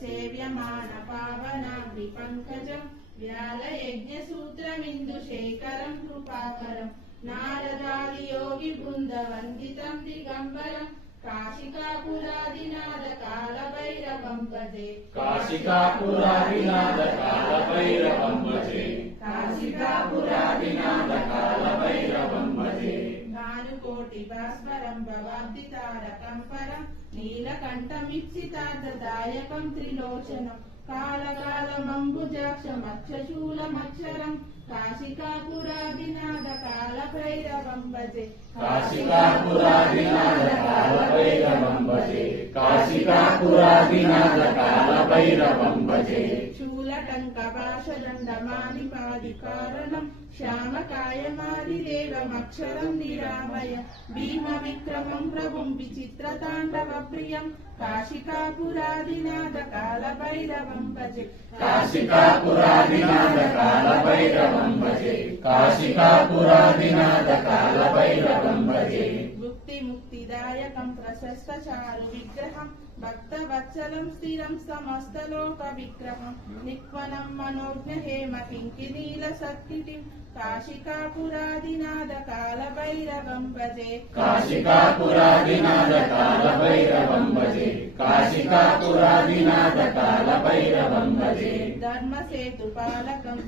సేవ్యమాన పావనాగ్ని పంకజం వ్యాలయజ్ఞసూత్రమిందుశేఖరం కృపాకరం నారదాది యోగి బృంద వందితం దిగంబరం కాశికాపురాదినాథ కాలభైరవం భజే కాశికాపురాదినాథ కాలభైరవం భజే కాశికాపురాదినాథ కాలభైరవం భజే భానుకోటి భాస్వరం భవాబ్దితారకం పరం నీలకంఠమిప్సితార్థదాయకం త్రిలోచనం కాళకాలమంబుజాక్షమక్షశూలమక్షరం కాశికాపురాదినాథ కాలభైరవం భజే కాశికాపురాదినాథ కాలభైరవం భజే కాశికాపురాదినాథ కాలభైరవం భజే శూలటంకపాశదండమానిపాదికారణం శ్యామకాయమాదిదేవమక్షరం నిరామయ భీమ విక్రమం ప్రభుం విచిత్రతాండవ ప్రియం కాశికాపురాదినాథ కాలభైరవం భజే కాశికాపురాదినాథ కాలభైరవం భజే కాశికాపురాదినాథ కాలభైరవం భజే ముక్తి ముక్తిదాయకం ప్రశస్త చారు విగ్రహం భక్తవత్సలం స్థిరం సమస్తలోక విగ్రహం నిక్వనం మనోజ్ఞ హేమ కింకినీల సత్కిటిం కాశికాపురాదినాథ కాలభైరవం భజే కాశికాపురాదినాథ కాలభైరవం భజే కాశికాపురాదినాథ కాలభైరవం భజే ధర్మసేతు పాలకం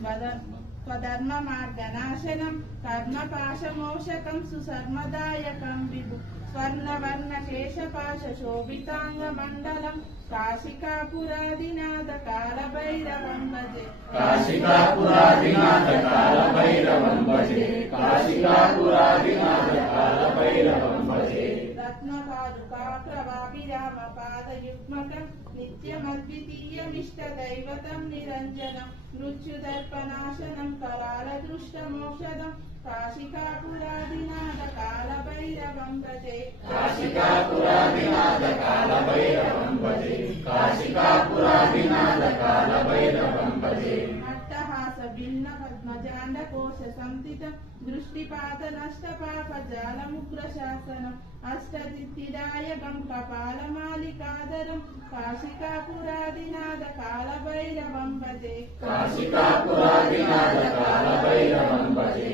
స్వధర్మ మార్గనాశనం కర్మపాశమోషకం సుసర్మదాయకం విభు స్వర్ణవర్ణ శేషపాశ శోభితాంగ మండలం కాశికాపురాదినాథ కాలభైరవం భజే కాశికాపురాదినాథ కాలభైరవం భజే కాశికాపురాదినాథ కాలభైరవం భజే రత్నపాదుకాప్రవాభిరామ పాదయుగ్మకం నిత్యమద్వితీయమిష్ట దైవతం నిరంజనం మృత్యుదర్పనాశనం కరాల దృష్టమోక్షదం కాశికాపురాదినాథ కాలభైరవం భజే కాశికాపురాదినాథ కాలభైరవం భజే కాశికాపురాదినాథ కాలభైరవం భజే అట్టహాస భిన్న పద్మజాండ కోశ సంతితం దృష్టిపాత నష్టపాప జాలముగ్ర శాసనం అష్టదిత్తిదాయకం కపాలమాలికాదరం కాశికాపురాదినాథ కాలభైరవం భజే కాశికాపురాదినాథ కాలభైరవం భజే